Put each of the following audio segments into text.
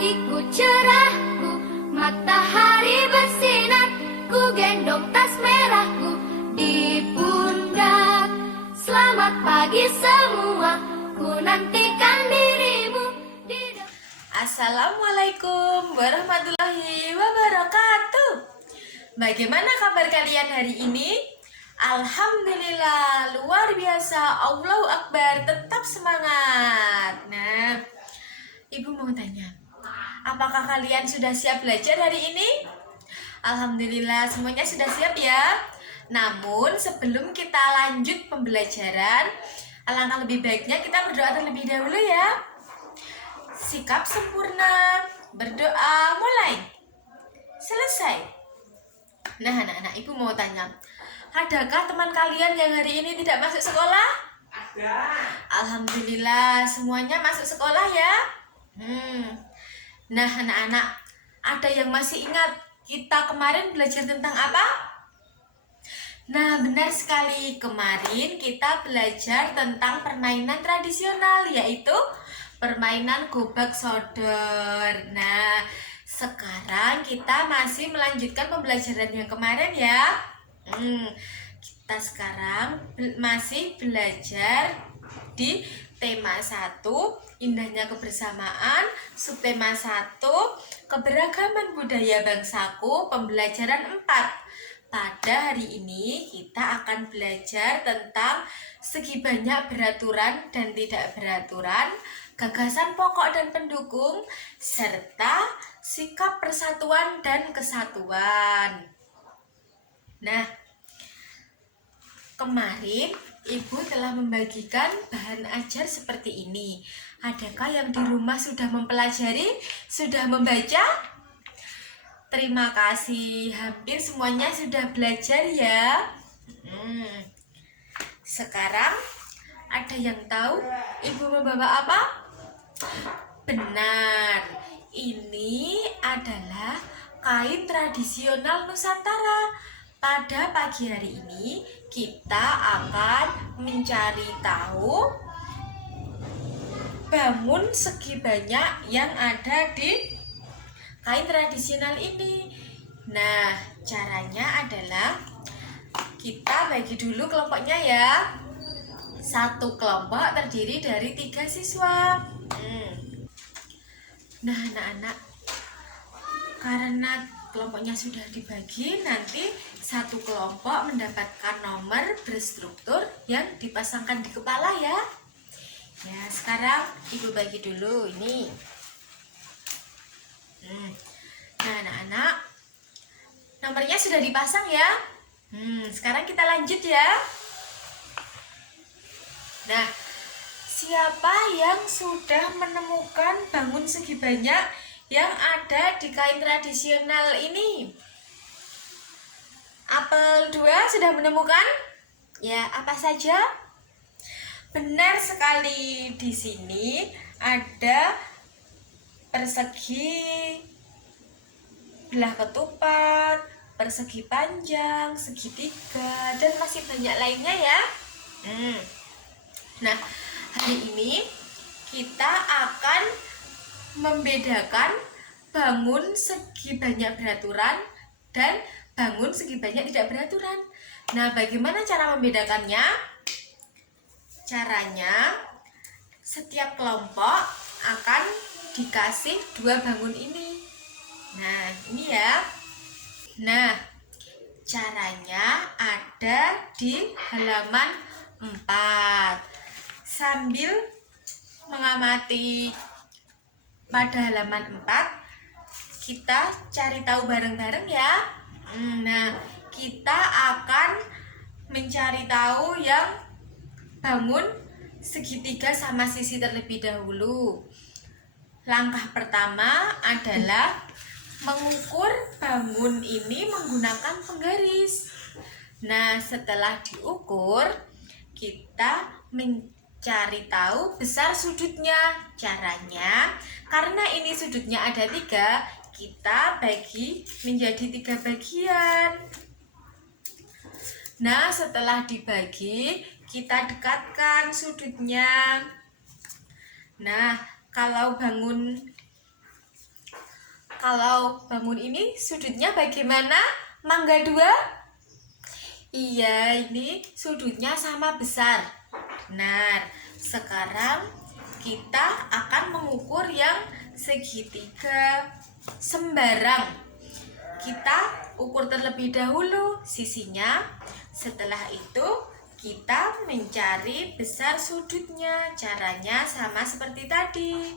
ikut cerahku, matahari bersinar, ku gendong tas merahku di pundak. Selamat pagi semua, ku nantikan dirimu di depan. Assalamualaikum warahmatullahi wabarakatuh. Bagaimana kabar kalian hari ini? Alhamdulillah, luar biasa, Allahu Akbar, tetap semangat. Nah, Ibu mau tanya, apakah kalian sudah siap belajar hari ini? Alhamdulillah, semuanya sudah siap ya. Namun sebelum kita lanjut pembelajaran, alangkah lebih baiknya kita berdoa terlebih dahulu ya. Sikap sempurna, berdoa mulai. Selesai. Nah anak-anak, Ibu mau tanya, adakah teman kalian yang hari ini tidak masuk sekolah? Ada. Alhamdulillah, semuanya masuk sekolah ya. Nah anak-anak, ada yang masih ingat kita kemarin belajar tentang apa? Nah benar sekali, kemarin kita belajar tentang permainan tradisional, yaitu permainan gobak sodor. Nah sekarang kita masih melanjutkan pembelajaran yang kemarin ya. Kita sekarang masih belajar di tema 1, indahnya kebersamaan, subtema 1, keberagaman budaya bangsaku, pembelajaran 4. Pada hari ini kita akan belajar tentang segi banyak beraturan dan tidak beraturan, gagasan pokok dan pendukung, serta sikap persatuan dan kesatuan. Nah, kemarin Ibu telah membagikan bahan ajar seperti ini. Adakah yang di rumah sudah mempelajari, sudah membaca? Terima kasih, hampir semuanya sudah belajar ya. Sekarang ada yang tahu Ibu membawa apa? Benar, ini adalah kain tradisional Nusantara. Pada pagi hari ini kita akan mencari tahu bangun segi banyak yang ada di kain tradisional ini. Nah, caranya adalah kita bagi dulu kelompoknya ya. Satu kelompok terdiri dari 3 siswa. Nah, anak-anak, karena kelompoknya sudah dibagi, nanti satu kelompok mendapatkan nomor berstruktur yang dipasangkan di kepala ya. Ya, sekarang Ibu bagi dulu ini. Nah, anak-anak, nomornya sudah dipasang ya. Sekarang kita lanjut ya. Nah, siapa yang sudah menemukan bangun segi banyak yang ada di kain tradisional ini? Apel 2 sudah menemukan? Ya, apa saja? Benar sekali, di sini ada persegi, belah ketupat, persegi panjang, segitiga, dan masih banyak lainnya ya. Nah, hari ini kita akan membedakan bangun segi banyak beraturan dan bangun segi banyak tidak beraturan. Nah, bagaimana cara membedakannya? Caranya, setiap kelompok akan dikasih 2 bangun ini. Nah, ini ya. Nah, caranya ada di halaman 4. Sambil mengamati pada halaman 4, kita cari tahu bareng-bareng ya. Nah, kita akan mencari tahu yang bangun segitiga sama sisi terlebih dahulu. Langkah pertama adalah mengukur bangun ini menggunakan penggaris. Nah, setelah diukur, kita mencari tahu besar sudutnya. Caranya, karena ini sudutnya ada 3, kita bagi menjadi 3 bagian. Nah, setelah dibagi, kita dekatkan sudutnya. Nah, kalau bangun kalau bangun ini sudutnya bagaimana? Mangga 2? Iya, ini sudutnya sama besar. Benar. Sekarang kita akan mengukur yang segitiga sembarang. Kita ukur terlebih dahulu sisinya. Setelah itu kita mencari besar sudutnya. Caranya sama seperti tadi.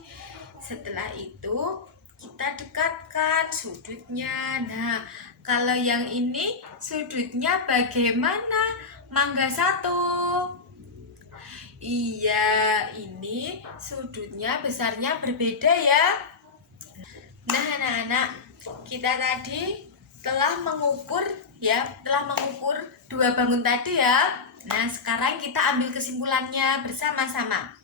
Setelah itu kita dekatkan sudutnya. Nah, kalau yang ini sudutnya bagaimana? Mangga 1. Iya, ini sudutnya besarnya berbeda ya. Nah, anak-anak, kita tadi telah mengukur dua bangun tadi ya. Nah, sekarang kita ambil kesimpulannya bersama-sama.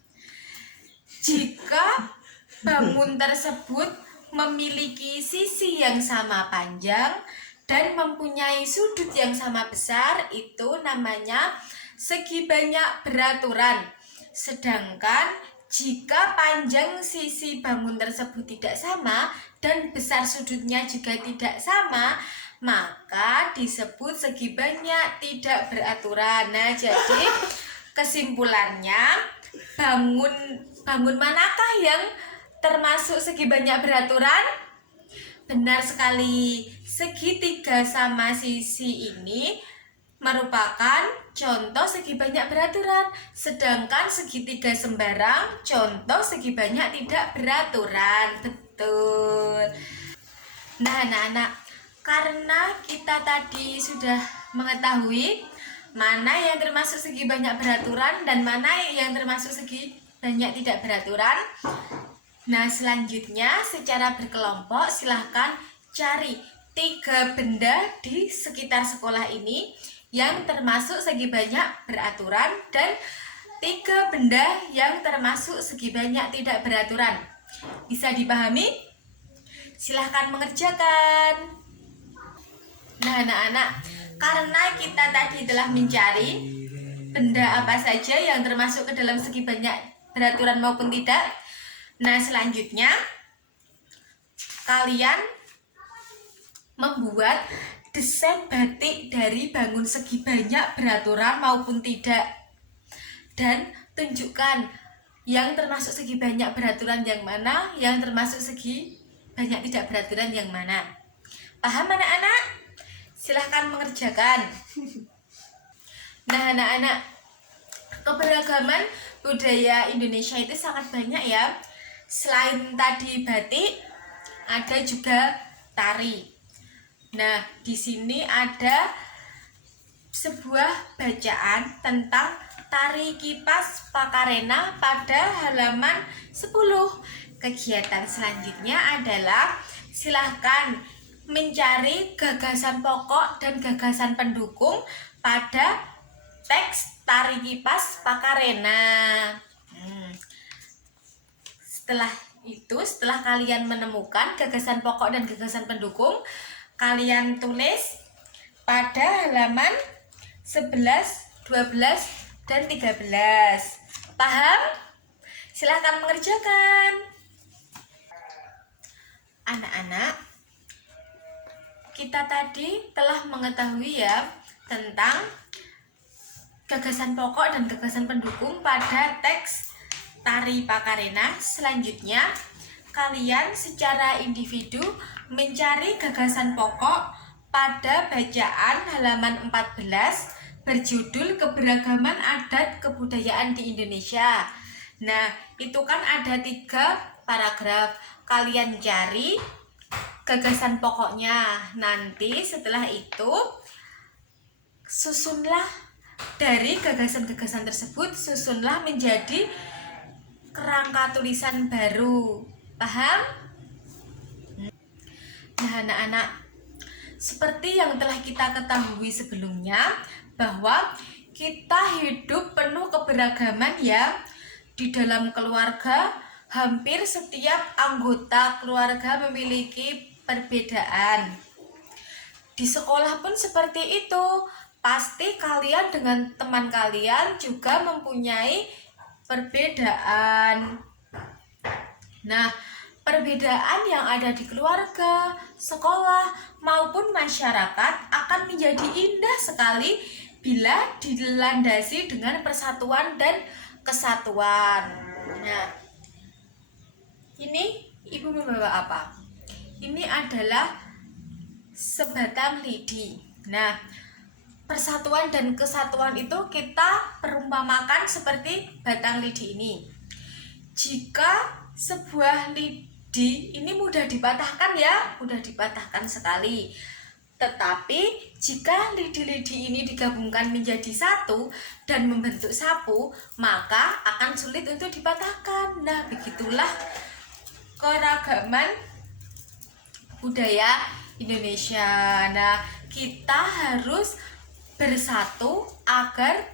Jika bangun tersebut memiliki sisi yang sama panjang dan mempunyai sudut yang sama besar, itu namanya segi banyak beraturan. Sedangkan jika panjang sisi bangun tersebut tidak sama dan besar sudutnya juga tidak sama, maka disebut segi banyak tidak beraturan. Nah, jadi kesimpulannya, bangun manakah yang termasuk segi banyak beraturan? Benar sekali, segitiga sama sisi ini merupakan contoh segi banyak beraturan, sedangkan segitiga sembarang contoh segi banyak tidak beraturan. Betul. Nah, anak-anak, karena kita tadi sudah mengetahui mana yang termasuk segi banyak beraturan dan mana yang termasuk segi banyak tidak beraturan, nah, selanjutnya secara berkelompok silahkan cari 3 benda di sekitar sekolah ini yang termasuk segi banyak beraturan dan 3 benda yang termasuk segi banyak tidak beraturan. Bisa dipahami? Silahkan mengerjakan. Nah, anak-anak, karena kita tadi telah mencari benda apa saja yang termasuk ke dalam segi banyak beraturan maupun tidak, nah, selanjutnya kalian membuat desain batik dari bangun segi banyak beraturan maupun tidak, dan tunjukkan yang termasuk segi banyak beraturan yang mana, yang termasuk segi banyak tidak beraturan yang mana. Paham, anak-anak? Silahkan mengerjakan. Nah, anak-anak, keberagaman budaya Indonesia itu sangat banyak ya. Selain tadi batik, ada juga tari. Nah, di sini ada sebuah bacaan tentang tari kipas Pakarena pada halaman 10. Kegiatan selanjutnya adalah silahkan mencari gagasan pokok dan gagasan pendukung pada teks tari kipas Pakarena. Setelah kalian menemukan gagasan pokok dan gagasan pendukung, kalian tulis pada halaman 11, 12, dan 13. Paham? Silahkan mengerjakan. Anak-anak, kita tadi telah mengetahui ya tentang gagasan pokok dan gagasan pendukung pada teks tari Pakarena. Selanjutnya, kalian secara individu mencari gagasan pokok pada bacaan halaman 14 berjudul Keberagaman Adat Kebudayaan di Indonesia. Nah, itu kan ada 3 paragraf. Kalian cari gagasan pokoknya. Nanti setelah itu susunlah dari gagasan-gagasan tersebut, susunlah menjadi kerangka tulisan baru. Paham? Nah, anak-anak, seperti yang telah kita ketahui sebelumnya, bahwa kita hidup penuh keberagaman ya. Di dalam keluarga, hampir setiap anggota keluarga memiliki perbedaan. Di sekolah pun seperti itu. Pasti kalian dengan teman kalian juga mempunyai perbedaan. Nah, perbedaan yang ada di keluarga, sekolah, maupun masyarakat akan menjadi indah sekali bila dilandasi dengan persatuan dan kesatuan. Nah, ini Ibu membawa apa? Ini adalah sebatang lidi. Nah, persatuan dan kesatuan itu kita perumpamakan seperti batang lidi ini. Jika sebuah lidi ini mudah dipatahkan ya, mudah dipatahkan sekali. Tetapi jika lidi-lidi ini digabungkan menjadi satu dan membentuk sapu, maka akan sulit untuk dipatahkan. Nah, begitulah keragaman budaya Indonesia. Nah, kita harus bersatu agar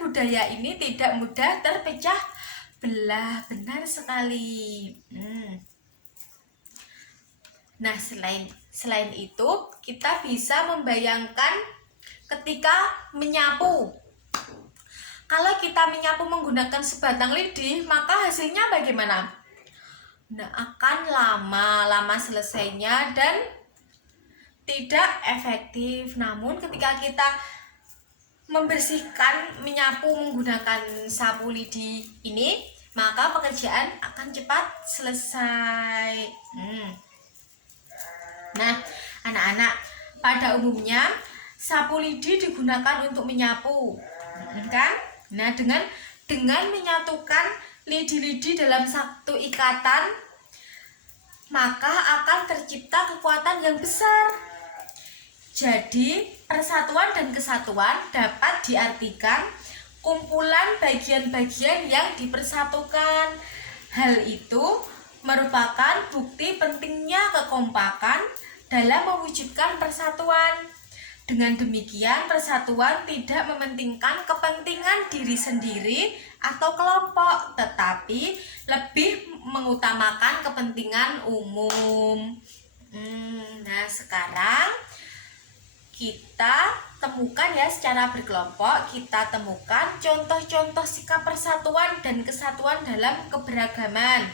budaya ini tidak mudah terpecah belah. Benar sekali. Nah, selain itu kita bisa membayangkan ketika menyapu. Kalau kita menyapu menggunakan sebatang lidi, maka hasilnya bagaimana? Nah, akan lama selesainya dan tidak efektif. Namun ketika kita menyapu menggunakan sapu lidi ini, maka pekerjaan akan cepat selesai. Nah, anak-anak, pada umumnya sapu lidi digunakan untuk menyapu, kan? Nah, dengan menyatukan lidi-lidi dalam satu ikatan, maka akan tercipta kekuatan yang besar. Jadi, persatuan dan kesatuan dapat diartikan kumpulan bagian-bagian yang dipersatukan. Hal itu merupakan bukti pentingnya kekompakan dalam mewujudkan persatuan. Dengan demikian, persatuan tidak mementingkan kepentingan diri sendiri atau kelompok, tetapi lebih mengutamakan kepentingan umum. Nah, sekarang kita temukan ya secara berkelompok, kita temukan contoh-contoh sikap persatuan dan kesatuan dalam keberagaman.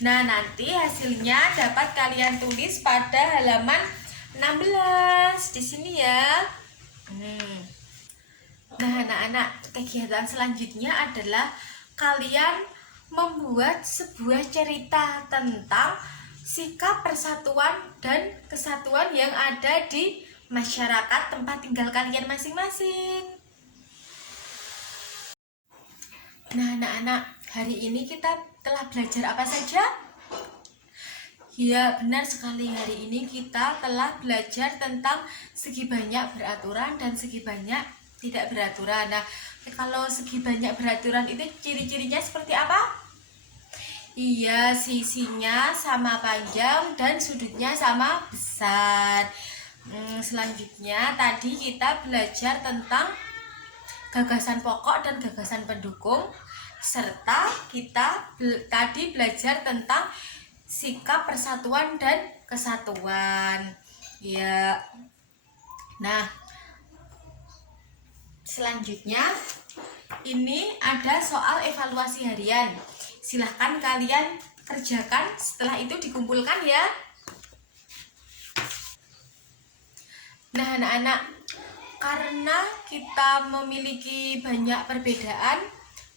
Nah, nanti hasilnya dapat kalian tulis pada halaman 16 di sini ya. Nah, anak-anak, kegiatan selanjutnya adalah kalian membuat sebuah cerita tentang sikap persatuan dan kesatuan yang ada di masyarakat tempat tinggal kalian masing-masing. Nah, anak-anak, hari ini kita telah belajar apa saja? Ya, benar sekali. Hari ini kita telah belajar tentang segi banyak beraturan dan segi banyak tidak beraturan. Nah, kalau segi banyak beraturan itu ciri-cirinya seperti apa? Iya, sisinya sama panjang dan sudutnya sama besar. Selanjutnya tadi kita belajar tentang gagasan pokok dan gagasan pendukung, serta kita tadi belajar tentang sikap persatuan dan kesatuan. Ya. Nah, selanjutnya ini ada soal evaluasi harian. Silahkan kalian kerjakan, setelah itu dikumpulkan ya. Nah, anak-anak, karena kita memiliki banyak perbedaan,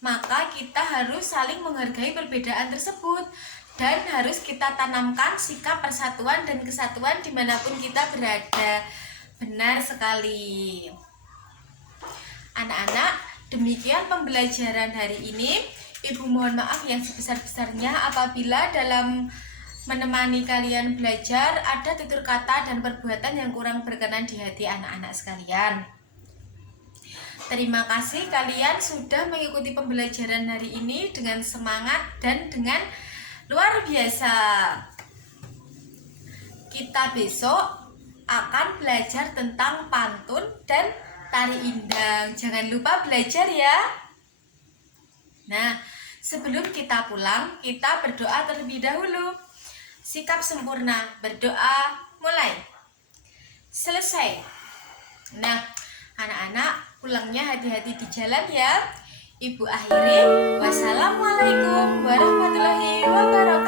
maka kita harus saling menghargai perbedaan tersebut dan harus kita tanamkan sikap persatuan dan kesatuan dimanapun kita berada. Benar sekali. Anak-anak, demikian pembelajaran hari ini. Ibu mohon maaf yang sebesar-besarnya apabila dalam menemani kalian belajar ada tutur kata dan perbuatan yang kurang berkenan di hati anak-anak sekalian. Terima kasih kalian sudah mengikuti pembelajaran hari ini dengan semangat dan dengan luar biasa. Kita besok akan belajar tentang pantun dan tari indang. Jangan lupa belajar ya. Nah, sebelum kita pulang, kita berdoa terlebih dahulu. Sikap sempurna, berdoa, mulai. Selesai. Nah, anak-anak pulangnya hati-hati di jalan ya. Ibu akhiri, wassalamualaikum warahmatullahi wabarakatuh.